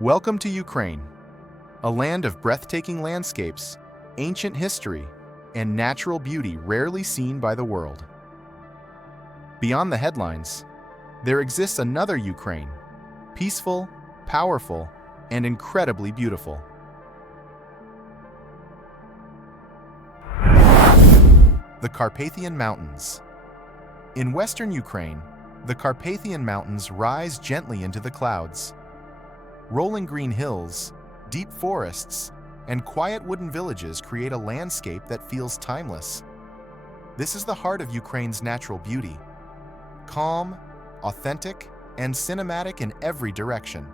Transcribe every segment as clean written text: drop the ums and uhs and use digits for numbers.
Welcome to Ukraine, a land of breathtaking landscapes, ancient history, and natural beauty rarely seen by the world. Beyond the headlines, there exists another Ukraine, peaceful, powerful, and incredibly beautiful. The Carpathian Mountains. In western Ukraine, the Carpathian Mountains rise gently into the clouds. Rolling green hills, deep forests, and quiet wooden villages create a landscape that feels timeless. This is the heart of Ukraine's natural beauty. Calm, authentic, and cinematic in every direction.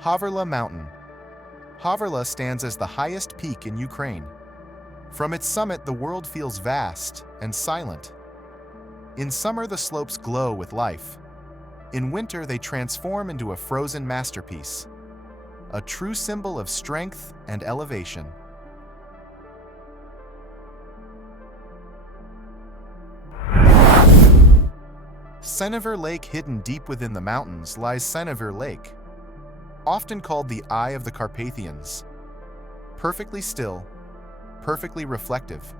Hoverla Mountain. Hoverla stands as the highest peak in Ukraine. From its summit, the world feels vast and silent. In summer, the slopes glow with life. In winter, they transform into a frozen masterpiece, a true symbol of strength and elevation. Synevyr Lake. Hidden deep within the mountains lies Synevyr Lake, often called the Eye of the Carpathians. Perfectly still, perfectly reflective.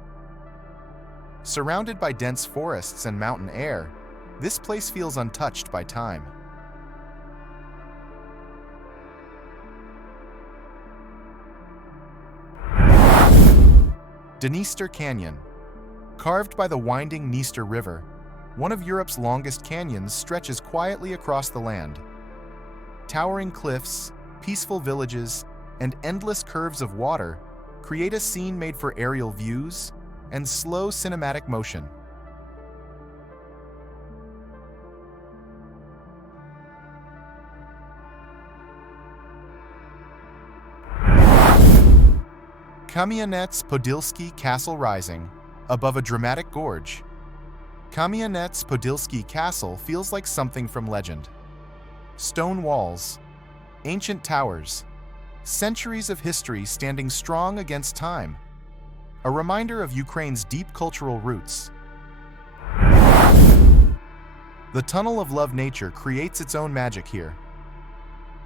Surrounded by dense forests and mountain air, this place feels untouched by time. Dnister Canyon. Carved by the winding Dniester River, one of Europe's longest canyons stretches quietly across the land. Towering cliffs, peaceful villages, and endless curves of water create a scene made for aerial views and slow cinematic motion. Kamianets Podilskyi Castle. Rising above a dramatic gorge, Kamianets Podilskyi Castle feels like something from legend. Stone walls, ancient towers, centuries of history standing strong against time. A reminder of Ukraine's deep cultural roots. The Tunnel of Love. Nature creates its own magic here.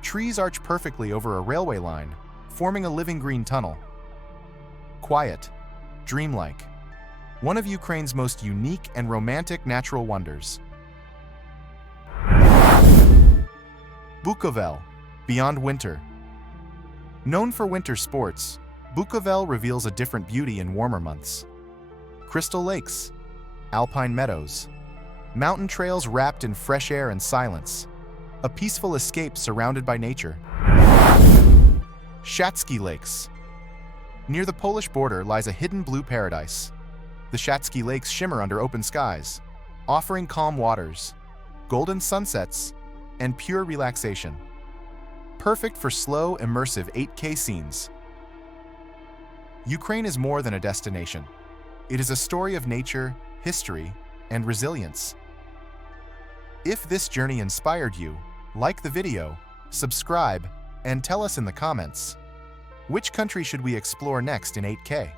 Trees arch perfectly over a railway line, forming a living green tunnel. Quiet, dreamlike, one of Ukraine's most unique and romantic natural wonders. Bukovel, beyond winter. Known for winter sports, Bukovel reveals a different beauty in warmer months. Crystal lakes, alpine meadows, mountain trails wrapped in fresh air and silence, a peaceful escape surrounded by nature. Shatsky Lakes. Near the Polish border lies a hidden blue paradise. The Shatsky Lakes shimmer under open skies, offering calm waters, golden sunsets, and pure relaxation. Perfect for slow, immersive 8K scenes. Ukraine is more than a destination. It is a story of nature, history, and resilience. If this journey inspired you, like the video, subscribe, and tell us in the comments. Which country should we explore next in 8K?